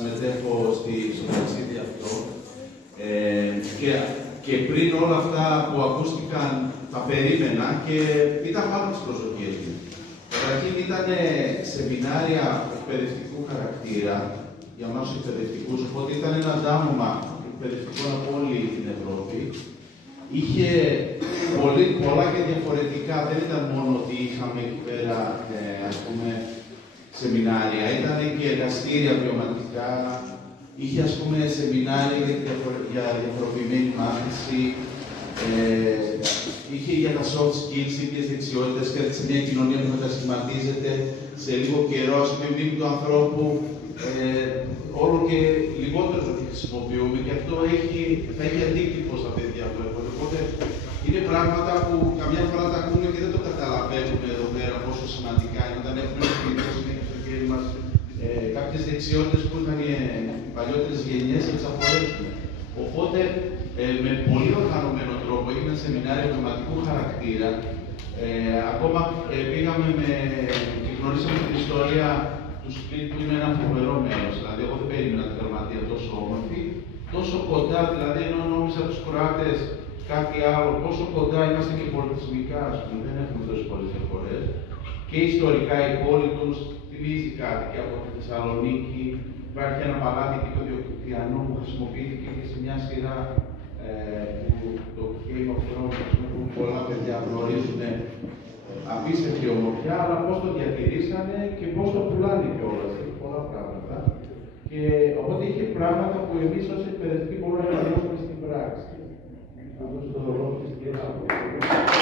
συμμετέχω στο ταξίδι αυτό. Και πριν όλα αυτά που ακούστηκαν, τα περίμενα και ήταν πάνω τις προσδοκίες μου. Καταρχήν ήταν σεμινάρια εκπαιδευτικού χαρακτήρα, για μας τους εκπαιδευτικούς, οπότε ήταν ένα ντάμωμα εκπαιδευτικών από όλη την Ευρώπη. Είχε πολλά και διαφορετικά, δεν ήταν μόνο ότι είχαμε εκεί πέρα, ας πούμε, σεμινάρια, ήταν και εργαστήρια βιωματικά, είχε, ας πούμε, σεμινάρια για διαφοροποιημένη μάθηση, είχε για τα soft skills, ίδιες δεξιότητες, και σε μια κοινωνία που μετασχηματίζεται σε λίγο καιρό, ας πούμε, μνήμη του ανθρώπου, όλο και λιγότερο θα τη χρησιμοποιούμε και αυτό θα έχει αντίκτυπο στα παιδιά του. Οπότε είναι πράγματα που καμιά φορά τα ακούμε και δεν το καταλαβαίνουμε εδώ πέρα πόσο σημαντικά είναι όταν έχουμε συνήθεια στο χέρι μας κάποιες δεξιότητες που ήταν οι παλιότερες γενιές και τις απολέσουμε. Οπότε με πολύ οργανωμένο τρόπο έγιναν σεμινάρια πνευματικού χαρακτήρα. Ακόμα πήγαμε και γνωρίσαμε την ιστορία του σπίτι που είναι ένα φοβερό μέρος. Δηλαδή, εγώ δεν περίμενα την Γραμματεία τόσο όμορφη, τόσο κοντά, δηλαδή, ενώ νόμιζα τους Κροάτες κάτι άλλο, πόσο κοντά είμαστε και πολιτισμικά, ας πούμε, δεν έχουμε τόσες πολλές διαφορές. Και ιστορικά η πόλη τους θυμίζει κάτι και από τη Θεσσαλονίκη. Υπάρχει ένα παλάτι εκεί το Διοκλητιανό που χρησιμοποιήθηκε και σε μια σειρά το Game of Thrones, που πολλά παιδιά γνωρίζουν. Απίστευτη ομορφιά, αλλά πώς το διατηρήσανε και πώς το πουλάνε κιόλας. Έχει πολλά πράγματα. Και οπότε είχε πράγματα που εμείς ως εκπαιδευτικοί μπορούμε να εφαρμόσουμε στην πράξη. Θα δώσω το λόγο στην κυρία.